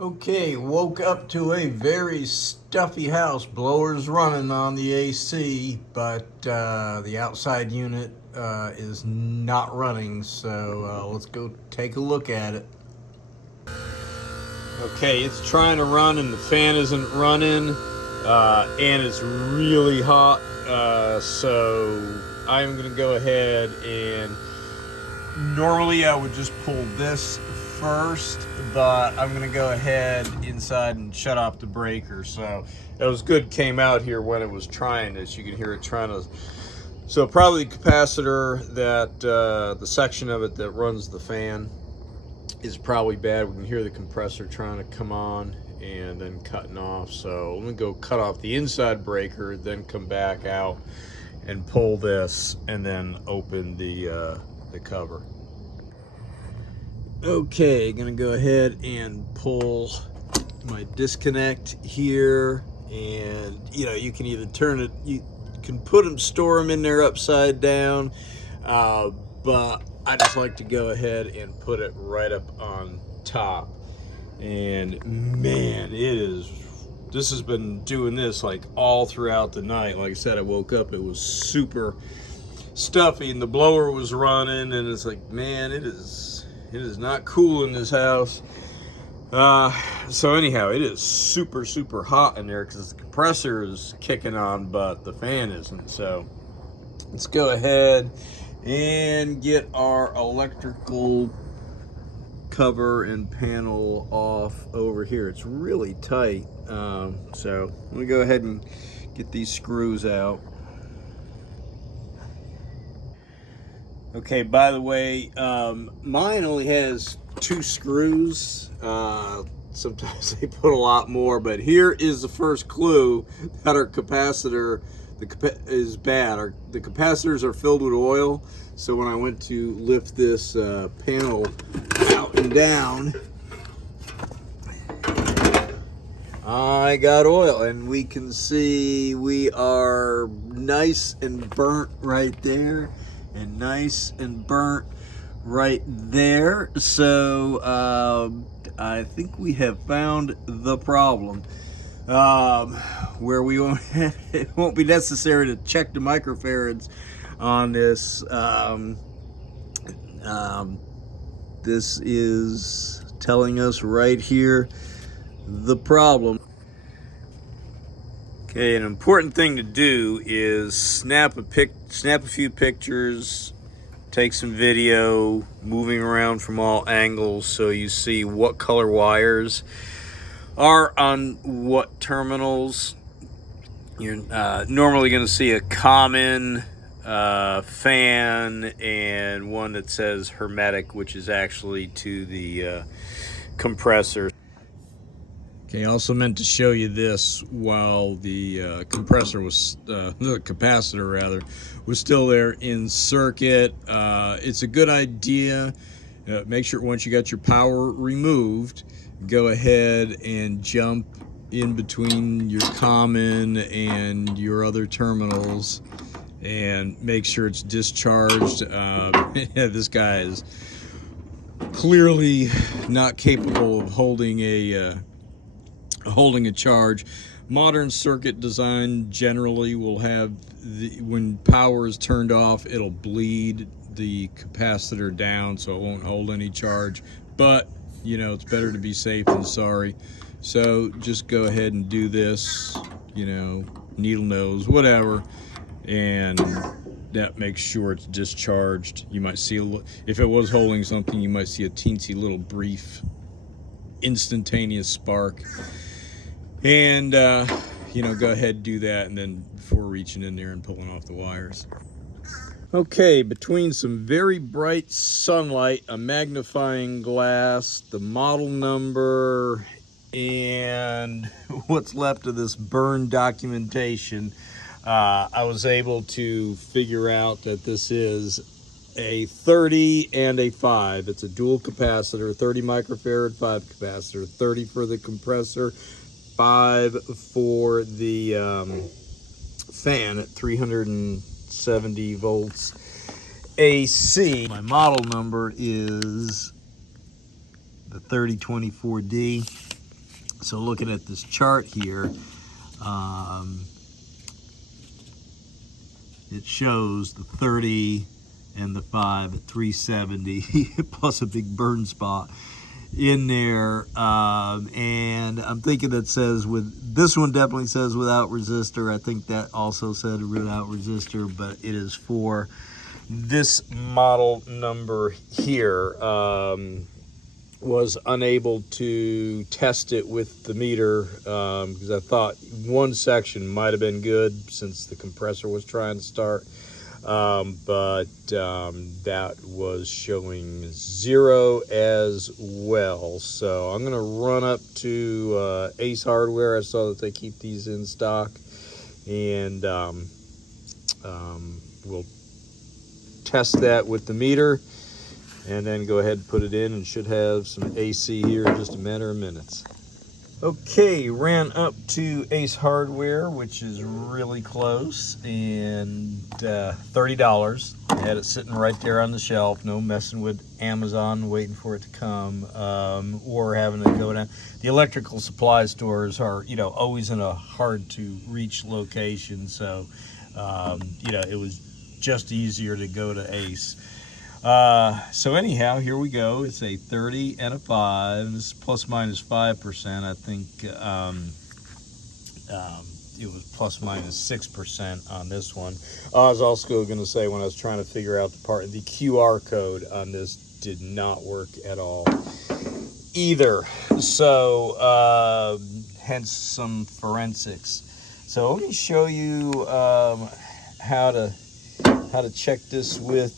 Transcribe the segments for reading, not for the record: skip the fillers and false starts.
Okay, woke up to a very stuffy house. Blowers running on the AC, but the outside unit is not running. So let's go take a look at it. Okay, it's trying to run and the fan isn't running, and it's really hot. So I'm gonna go ahead and normally I would just pull this first, but I'm gonna go ahead inside and shut off the breaker. So it was good, came out here when it was trying this. You can hear it trying to, so probably the capacitor that the section of it that runs the fan is probably bad. We can hear the compressor trying to come on and then cutting off. So let me go cut off the inside breaker, then come back out and pull this and then open the cover. Okay, gonna go ahead and pull my disconnect here, and you can either turn it, you can put them, store them in there upside down, but I just like to go ahead and put it right up on top. And man, this has been doing this like all throughout the night. Like I said, I woke up, it was super stuffy and the blower was running, and it's like, man, it is not cool in this house. So anyhow, it is super hot in there because the compressor is kicking on but the fan isn't. So let's go ahead and get our electrical cover and panel off over here. It's really tight, so let me go ahead and get these screws out. Okay, by the way, mine only has 2 screws. Sometimes they put a lot more, but here is the first clue that our capacitor is bad. The capacitors are filled with oil, so when I went to lift this panel out and down, I got oil, and we can see we are nice and burnt right there, and nice and burnt right there. So I think we have found the problem, where we won't it won't be necessary to check the microfarads on this. This is telling us right here the problem. Okay, an important thing to do is snap a few pictures, take some video, moving around from all angles so you see what color wires are on what terminals. You're normally going to see a common fan and one that says hermetic, which is actually to the compressor. Okay, I also meant to show you this while the compressor was, the capacitor rather, was still there in circuit. It's a good idea. Make sure once you got your power removed, go ahead and jump in between your common and your other terminals and make sure it's discharged. This guy is clearly not capable of holding a charge. Modern circuit design generally will have when power is turned off, it'll bleed the capacitor down so it won't hold any charge, but it's better to be safe than sorry. So just go ahead and do this, needle nose, whatever, and that makes sure it's discharged. You might see if it was holding something, you might see a teensy little brief instantaneous spark. And go ahead and do that, and then before reaching in there and pulling off the wires. Okay, between some very bright sunlight, a magnifying glass, the model number, and what's left of this burn documentation, I was able to figure out that this is a 30 and a 5. It's a dual capacitor, 30 microfarad, 5 capacitor, 30 for the compressor, 5 for the fan at 370 volts AC. My model number is the 3024D. So looking at this chart here, it shows the 30 and the 5 at 370 plus a big burn spot in there, and I'm thinking it says with this one definitely says without resistor. I think that also said without resistor, but it is for this model number here. Was unable to test it with the meter because I thought one section might have been good since the compressor was trying to start, but that was showing 0 as well. So I'm gonna run up to Ace Hardware. I saw that they keep these in stock, and we'll test that with the meter and then go ahead and put it in, and should have some AC here in just a matter of minutes. Okay, ran up to Ace Hardware, which is really close, and $30. I had it sitting right there on the shelf, no messing with Amazon waiting for it to come, or having to go down. The electrical supply stores are, you know, always in a hard to reach location, so you know, it was just easier to go to Ace. So anyhow, here we go. It's a 30 and a 5. This is plus minus 5%. I think it was plus minus 6% on this one. I was also going to say, when I was trying to figure out the QR code on this did not work at all either. So hence some forensics. So let me show you how to check this with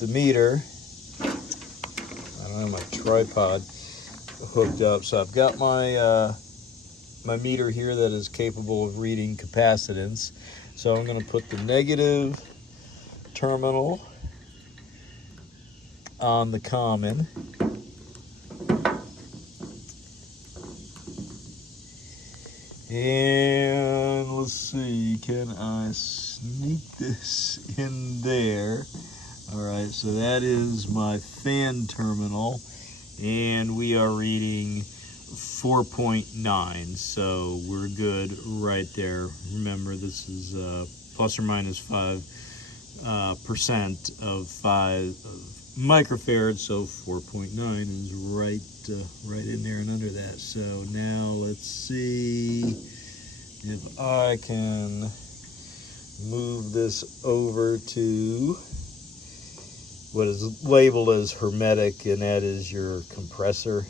the meter. I don't have my tripod hooked up, so I've got my my meter here that is capable of reading capacitance. So I'm going to put the negative terminal on the common, and let's see, can I sneak this in there? All right, so that is my fan terminal, and we are reading 4.9, so we're good right there. Remember, this is plus or minus 5% of 5 microfarads, so 4.9 is right in there and under that. So now let's see if I can move this over to what is labeled as hermetic, and that is your compressor.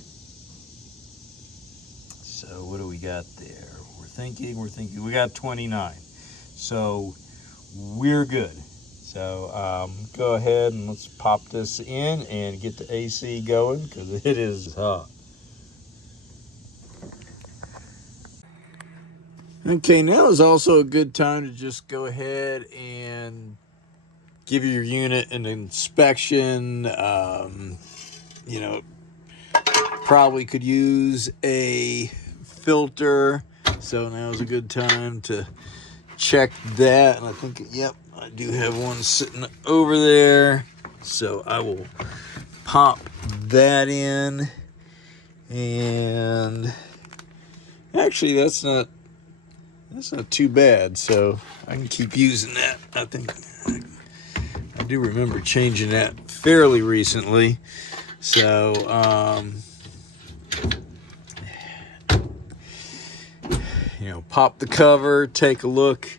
So what do we got there? We're thinking we got 29. So we're good. So go ahead and let's pop this in and get the AC going, because it is hot. Okay, now is also a good time to just go ahead and give your unit an inspection. You know, probably could use a filter, so now is a good time to check that. And I think, yep, I do have one sitting over there, so I will pop that in. And actually, that's not too bad, so I can keep using that. I think I do remember changing that fairly recently. So you know, pop the cover, take a look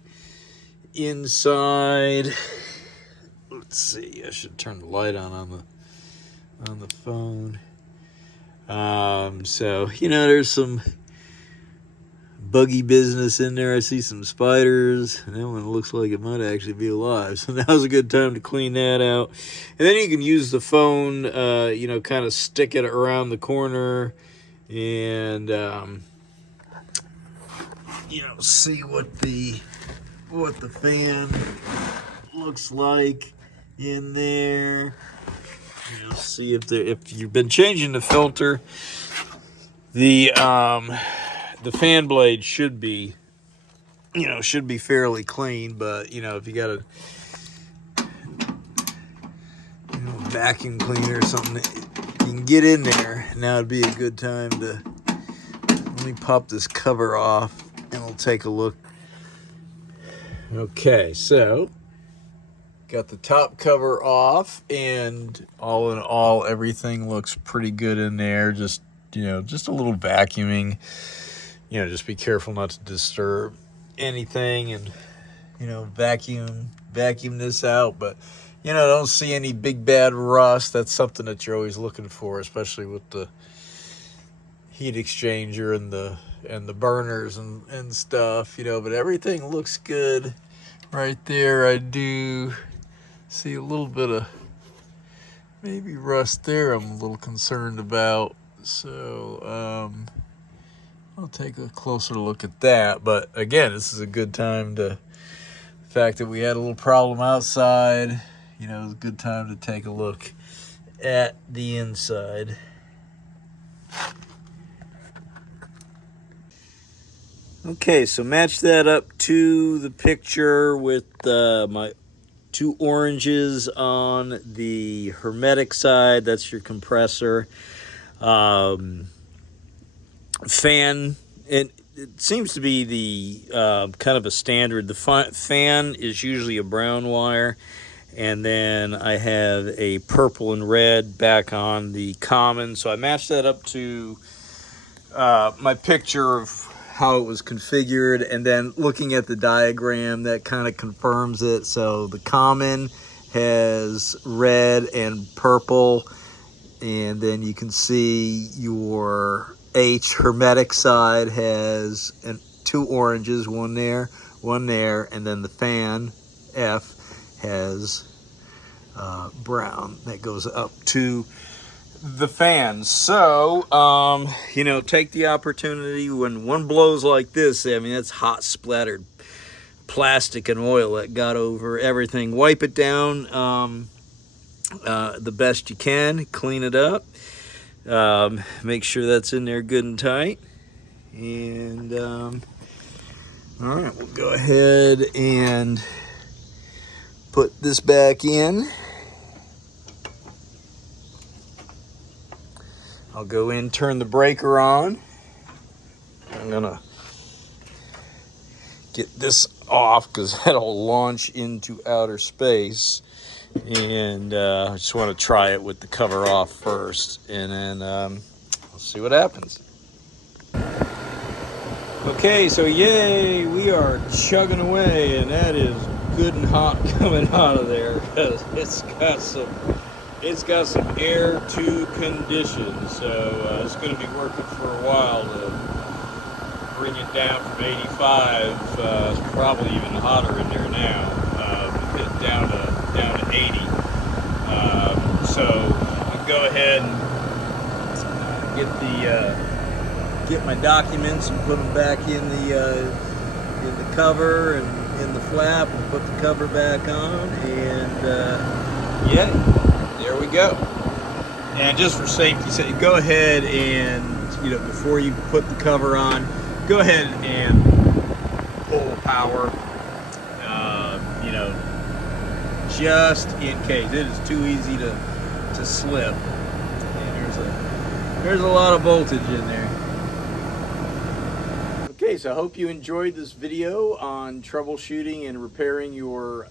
inside. Let's see, I should turn the light on the phone. So, you know, there's some buggy business in there. I see some spiders, and that one looks like it might actually be alive. So now's a good time to clean that out. And then you can use the phone, you know, kind of stick it around the corner and, you know, see what the fan looks like in there. You know, see if you've been changing the filter, the fan blade should be fairly clean. But you know, if you got a vacuum cleaner or something, you can get in there. Now would be a good time to Let me pop this cover off and we'll take a look. Okay, so got the top cover off, and all in all, everything looks pretty good in there. Just, just a little vacuuming. Just be careful not to disturb anything, and, vacuum this out. But, don't see any big bad rust. That's something that you're always looking for, especially with the heat exchanger and the burners and stuff, but everything looks good right there. I do see a little bit of maybe rust there I'm a little concerned about, so I'll take a closer look at that. But again, this is a good time the fact that we had a little problem outside, it's a good time to take a look at the inside. Okay, so match that up to the picture with my 2 oranges on the hermetic side. That's your compressor. Fan, it seems to be the kind of a standard. The fan is usually a brown wire, and then I have a purple and red back on the common. So I matched that up to my picture of how it was configured, and then looking at the diagram that kind of confirms it. So the common has red and purple, and then you can see your H hermetic side has 2 oranges, one there, and then the fan F has brown that goes up to the fans. So take the opportunity when one blows like this. I mean, that's hot splattered plastic and oil that got over everything. Wipe it down the best you can, clean it up, make sure that's in there good and tight, and all right, we'll go ahead and put this back in. I'll go in, turn the breaker on. I'm gonna get this off because that'll launch into outer space. And I just want to try it with the cover off first, and then we'll see what happens. Okay, so yay, we are chugging away, and that is good and hot coming out of there because it's got some air to condition, so it's going to be working for a while to bring it down from 85. It's probably even hotter in there now, down to 80. So I'll go ahead and get my documents and put them back in the cover and in the flap, and put the cover back on, and yeah. There we go. And just for safety's sake, go ahead and, before you put the cover on, go ahead and pull the power, just in case. It is too easy to slip. And there's a lot of voltage in there. Okay, so I hope you enjoyed this video on troubleshooting and repairing your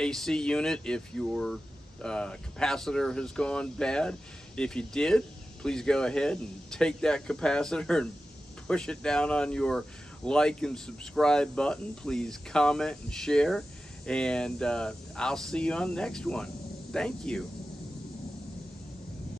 AC unit if your capacitor has gone bad. If you did, please go ahead and take that capacitor and push it down on your like and subscribe button. Please comment and share, and I'll see you on the next one. Thank you.